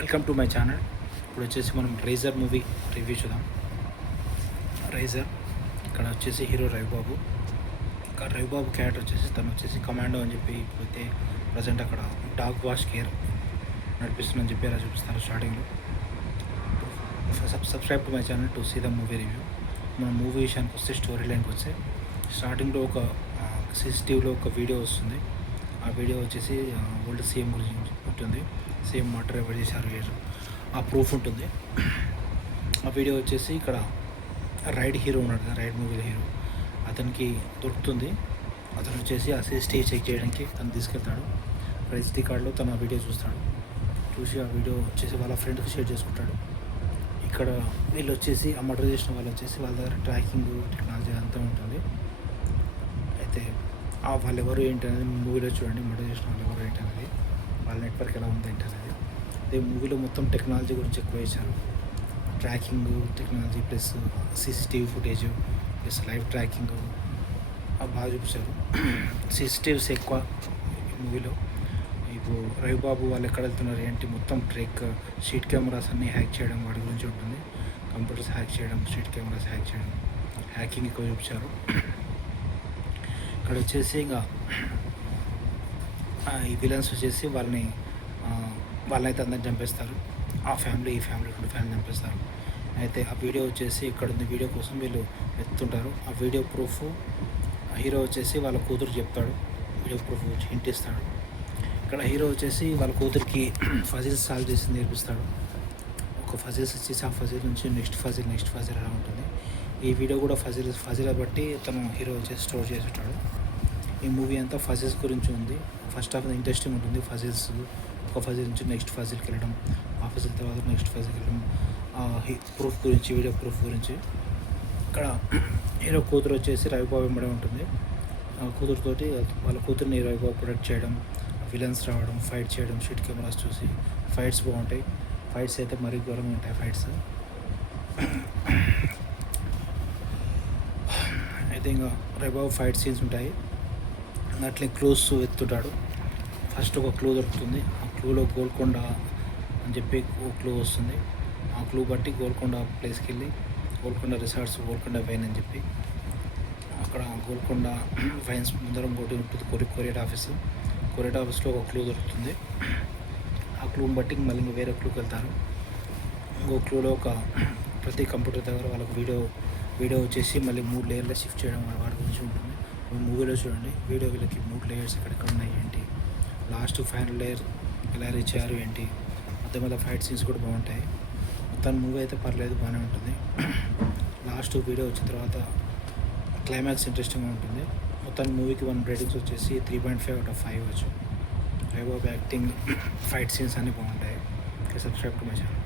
Welcome to my channel. ఇప్పుడు వచ్చేసి మనం రైజర్ మూవీ రివ్యూ చూద్దాం. రైజర్ ఇక్కడ వచ్చేసి హీరో రవిబాబు. ఇక్కడ రవిబాబు క్యారెక్టర్ వచ్చేసి తను వచ్చేసి కమాండో అని చెప్పి ఇప్పుడైతే ప్రజెంట్ అక్కడ డాగ్ వాష్ కేర్ నడిపిస్తుందని చెప్పి అలా చూపిస్తారు స్టార్టింగ్లో. Subscribe to my channel to see the movie review. మన మూవీ విషయానికి వస్తే స్టోరీ లైన్కి వస్తే స్టార్టింగ్లో ఒక CCTVలో ఒక వీడియో వస్తుంది. ఆ వీడియో వచ్చేసి ఓల్డ్ సీఎం గురించి ఉంటుంది. సీఎం మర్డర్ ఎవరు చేశారు ఆ ప్రూఫ్ ఉంటుంది. ఆ వీడియో వచ్చేసి ఇక్కడ రైడ్ హీరో ఉన్నాడు కదా, రైడ్ మూవీలో హీరో, అతనికి దొరుకుతుంది. అతను వచ్చేసి ఆ CCTV చెక్ చేయడానికి తను తీసుకెళ్తాడు. అక్కడ SD కార్డులో తను ఆ వీడియో చూస్తాడు. చూసి ఆ వీడియో వచ్చేసి వాళ్ళ ఫ్రెండ్కి షేర్ చేసుకుంటాడు. ఇక్కడ వీళ్ళు వచ్చేసి ఆ మర్డర్ చేసిన వాళ్ళు వచ్చేసి వాళ్ళ దగ్గర ట్రాకింగ్ టెక్నాలజీ అంతా ఉంటుంది. అయితే వాళ్ళు ఎవరు ఏంటి అనేది మూవీలో చూడండి. మర్డర్ చేసిన వాళ్ళు ఎవరు ఏంటి అనేది, వాళ్ళ నెట్వర్క్ ఎలా ఉంది ఏంటి అనేది. అదే మూవీలో మొత్తం టెక్నాలజీ గురించి ఎక్కువ ఇచ్చారు. Tracking technology plus CCTV footage plus live tracking బాగా చూపించారు. CCTVs ఎక్కువ ఈ మూవీలో. ఇప్పుడు రవిబాబు వాళ్ళు ఎక్కడ వెళ్తున్నారు ఏంటి మొత్తం షీట్ కెమెరాస్ అన్నీ హ్యాక్ చేయడం వాటి గురించి ఉంటుంది. కంప్యూటర్స్ హ్యాక్ చేయడం, షీట్ కెమెరాస్ హ్యాక్ చేయడం, హ్యాకింగ్ ఎక్కువ చూపించారు. ఇక్కడ వచ్చేసి ఇంకా ఈ విలన్స్ వచ్చేసి వాళ్ళనైతే అందరిని చంపేస్తారు. ఆ ఫ్యామిలీ ఈ ఫ్యామిలీ 2 ఫ్యామిలీ చంపేస్తారు. అయితే ఆ వీడియో వచ్చేసి ఇక్కడ ఉంది. వీడియో కోసం వీళ్ళు వెతుకుంటారు. ఆ వీడియో ప్రూఫ్ హీరో వచ్చేసి వాళ్ళ కూతురు చెప్తాడు. వీడియో ప్రూఫ్ వచ్చి హింట్ ఇస్తాడు. ఇక్కడ హీరో వచ్చేసి వాళ్ళ కూతురికి ఫజిల్స్ సాల్వ్ చేసి నేర్పిస్తాడు. ఒక ఫజిల్స్ ఇచ్చేసి ఆ ఫజిల్ నుంచి నెక్స్ట్ ఫజిల్ అలా ఉంటుంది. ఈ వీడియో కూడా ఫజిల్ బట్టి తను హీరో వచ్చేసి స్టోర్ చేసి ఉంటాడు. ఈ మూవీ అంతా ఫజిల్స్ గురించి ఉంది. ఫస్ట్ హాఫ్ ఇంట్రెస్టింగ్ ఉంటుంది. ఫజిల్స్ ఒక ఫజిల్ నుంచి నెక్స్ట్ ఫజిల్కి వెళ్ళడం, ఆ ఫజిల్ తర్వాత నెక్స్ట్ ఫజిల్కి వెళ్ళడం, ప్రూఫ్ గురించి, వీడియో ప్రూఫ్ గురించి. ఇక్కడ హీరో కూతురు వచ్చేసి రవిబాబు వెంబడే ఉంటుంది. ఆ కూతురుతోటి వాళ్ళ కూతుర్ని రవిబాబు ప్రొటెక్ట్ చేయడం, విలన్స్ రావడం, ఫైట్ చేయడం, షీట్ కెమెరాస్ చూసి ఫైట్స్ బాగుంటాయి. ఫైట్స్ అయితే మరీ ఘోరంగా ఉంటాయి ఫైట్స్. అయితే ఇంకా రవిబాబు ఫైట్ సీన్స్ ఉంటాయి. అట్లే క్లూస్ ఎత్తుంటాడు. ఫస్ట్ ఒక క్లూ దొరుకుతుంది. ఆ క్లూలో గోల్కొండ అని చెప్పి ఒక క్లూ వస్తుంది. ఆ క్లూ బట్టి గోల్కొండ ప్లేస్కి వెళ్ళి గోల్కొండ రిసార్ట్స్, గోల్కొండ వైన్ అని చెప్పి అక్కడ గోల్కొండ వైన్స్ ముందర ఇంకోటి ఉంటుంది కొరియర్ ఆఫీస్లో ఒక క్లూ దొరుకుతుంది. ఆ క్లూని బట్టి మళ్ళీ ఇంకా వేరే క్లూకి వెళ్తారు. ఇంకో క్లూలో ప్రతి కంప్యూటర్ దగ్గర వాళ్ళకు వీడియో వచ్చేసి మళ్ళీ 3 లేయర్లో షిఫ్ట్ చేయడం వాటి గురించి ఉంటుంది. మూవీలో చూడండి. వీడియో వీళ్ళకి 3 లేయర్స్ ఎక్కడెక్కడ ఉన్నాయి ఏంటి, లాస్ట్ ఫైనల్ లేయర్ ఎలా రీచ్ అయ్యారు ఏంటి, మధ్య ఫైట్ సీన్స్ కూడా బాగుంటాయి. మొత్తం మూవీ అయితే పర్లేదు, బాగానే ఉంటుంది. లాస్ట్ వీడియో వచ్చిన తర్వాత క్లైమాక్స్ ఇంట్రెస్టింగ్గా ఉంటుంది. మొత్తం మూవీకి 1 రేటింగ్స్ వచ్చేసి 3.5/5 వచ్చు. రవిబాబు యాక్టింగ్, ఫైట్ సీన్స్ అన్నీ బాగుంటాయి. Subscribe to my channel.